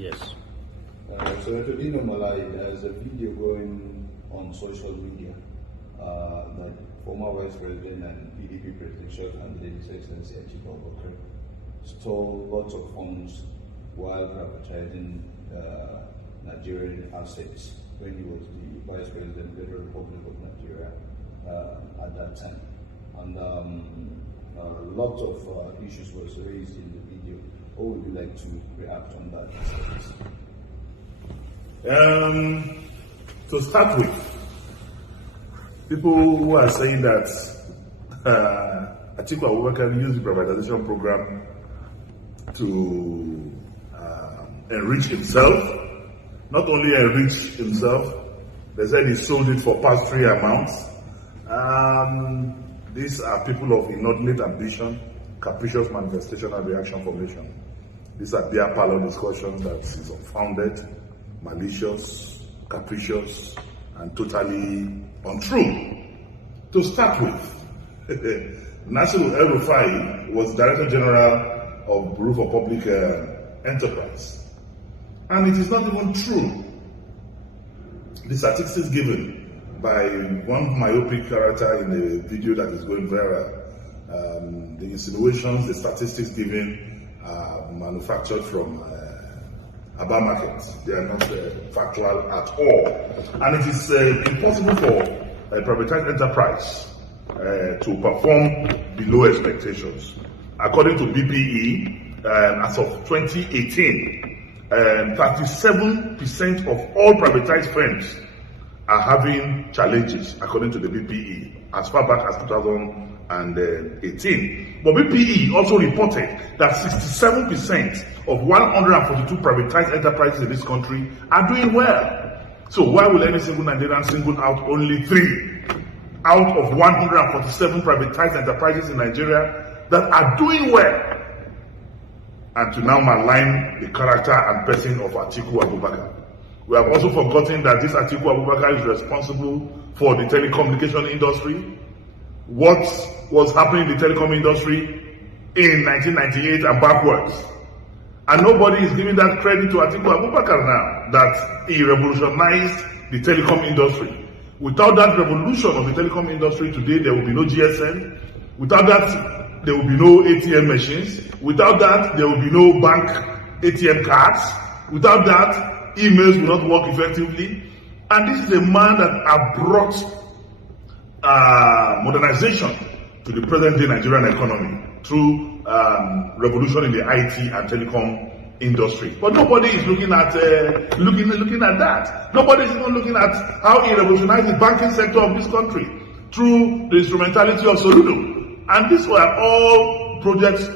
Yes. Senator Dino, there's a video going on social media that former Vice President and PDP presidential candidate, His Excellency Atiku stole lots of funds while privatizing Nigerian assets when he was the Vice President of the Federal Republic of Nigeria at that time. And lots of issues was raised in the video. How would you like to react on that? To start with, people who are saying that Atiku Abubakar used the privatization program to enrich himself, not only enrich himself, they said he sold it for past 3 amounts. These are people of inordinate ambition, capricious manifestation, and reaction formation. These are their parlor discussions that is unfounded, malicious, capricious, and totally untrue. To start with, Nasiru El-Rufai was Director General of Bureau for Public Enterprise. And it is not even true. The statistics given by one myopic character in the video that is going viral, the insinuations, the statistics given are manufactured from Aba markets. They are not factual at all. And it is impossible for a privatized enterprise to perform below expectations. According to BPE, as of 2018, 37% of all privatized firms are having challenges, according to the BPE, as far back as 2018. But BPE also reported that 67% of 142 privatized enterprises in this country are doing well. So why will any single Nigerian single out only 3 out of 147 privatized enterprises in Nigeria that are doing well, and to now malign the character and person of Atiku Abubakar? We have also forgotten that this Atiku Abubakar is responsible for the telecommunication industry. What was happening in the telecom industry in 1998 and backwards. And nobody is giving that credit to Atiku Abubakar now, that he revolutionized the telecom industry. Without that revolution of the telecom industry today, there will be no GSM. Without that, there will be no ATM machines. Without that, there will be no bank ATM cards. Without that, emails will not work effectively. And this is a man that has brought modernization to the present-day Nigerian economy through revolution in the IT and telecom industry. But nobody is looking at looking at that. Nobody is even looking at how he revolutionized the banking sector of this country through the instrumentality of Soludo. And these were all projects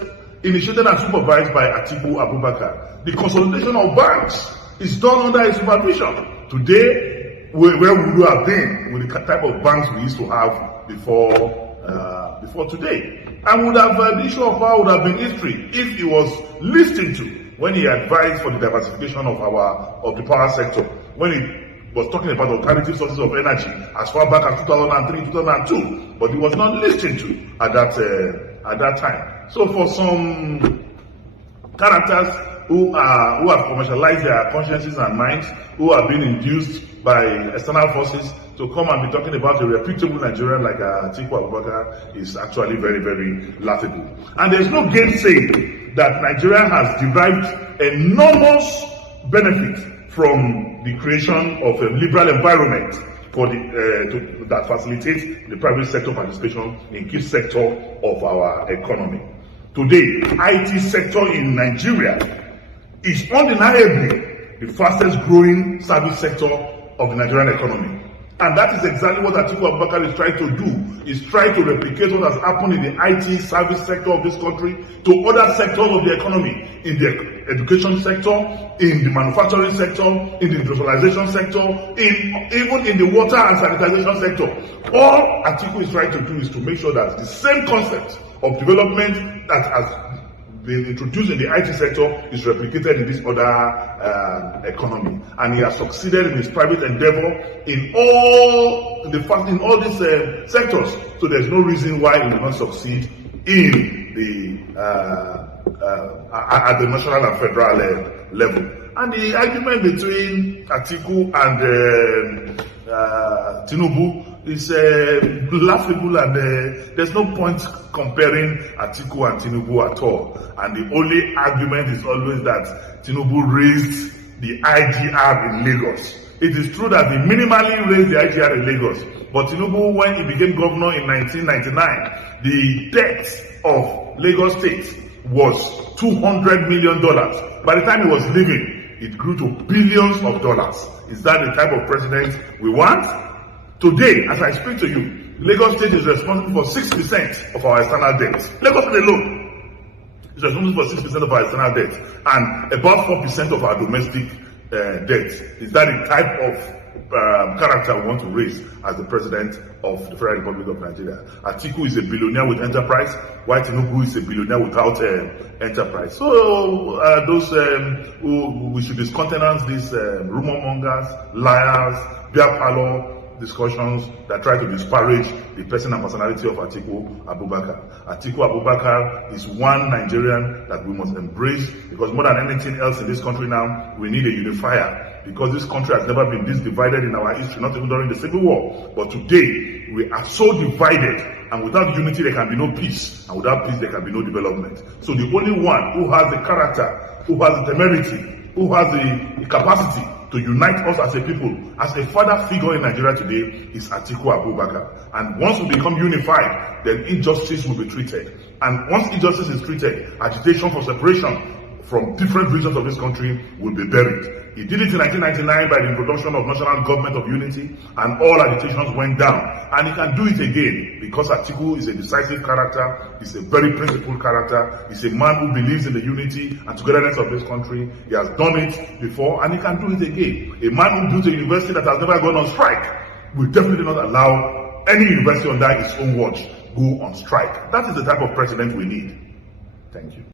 initiated and supervised by Atiku Abubakar. The consolidation of banks is done under his supervision. Today, where would we have been with the type of banks we used to have before today? And would have the issue of power would have been history if he was listened to when he advised for the diversification of the power sector, when he was talking about alternative sources of energy as far back as 2003, 2002, but he was not listened to at that time. So for some characters who have commercialized their consciences and minds, who have been induced by external forces to come and be talking about a reputable Nigerian like Atiku Abubakar is actually very, very laughable. And there's no gainsaying that Nigeria has derived enormous benefit from the creation of a liberal environment for that facilitates the private sector participation in key sector of our economy. Today, IT sector in Nigeria is undeniably the fastest growing service sector of the Nigerian economy. And that is exactly what Atiku Abubakar is trying to do, is trying to replicate what has happened in the IT service sector of this country to other sectors of the economy, in the education sector, in the manufacturing sector, in the industrialization sector, even in the water and sanitization sector. All Atiku is trying to do is to make sure that the same concept of development that has been introduced in the IT sector is replicated in this other economy, and he has succeeded in his private endeavor in all these sectors. So there's no reason why he will not succeed in at the national and federal level. And the argument between Atiku and Tinubu is laughable, and there's no point comparing Atiku and Tinubu at all. And the only argument is always that Tinubu raised the IGR in Lagos. It is true that he minimally raised the IGR in Lagos, but Tinubu, when he became governor in 1999, the debt of Lagos State was $200 million. By the time he was leaving, it grew to billions of dollars. Is that the type of president we want? Today, as I speak to you, Lagos State is responsible for 6% of our external debt. Lagos State alone is responsible for 6% of our external debt and about 4% of our domestic debt. Is that the type of character we want to raise as the president of the Federal Republic of Nigeria? Atiku is a billionaire with enterprise, while Tinubu is a billionaire without enterprise. So we should discountenance these rumor mongers, liars, beer parlor discussions that try to disparage the person and personality of Atiku Abubakar. Atiku Abubakar is one Nigerian that we must embrace, because more than anything else in this country now, we need a unifier, because this country has never been this divided in our history, not even during the Civil War. But today, we are so divided, and without unity there can be no peace, and without peace there can be no development. So the only one who has the character, who has the temerity, who has the capacity to unite us as a people, as a father figure in Nigeria today, is Atiku Abubakar. And once we become unified, then injustice will be treated. And once injustice is treated, agitation for separation from different regions of this country will be buried. He did it in 1999 by the introduction of National Government of Unity, and all agitations went down. And he can do it again, because Atiku is a decisive character, he's a very principled character, he's a man who believes in the unity and togetherness of this country. He has done it before, and he can do it again. A man who built a university that has never gone on strike will definitely not allow any university under his own watch go on strike. That is the type of president we need. Thank you.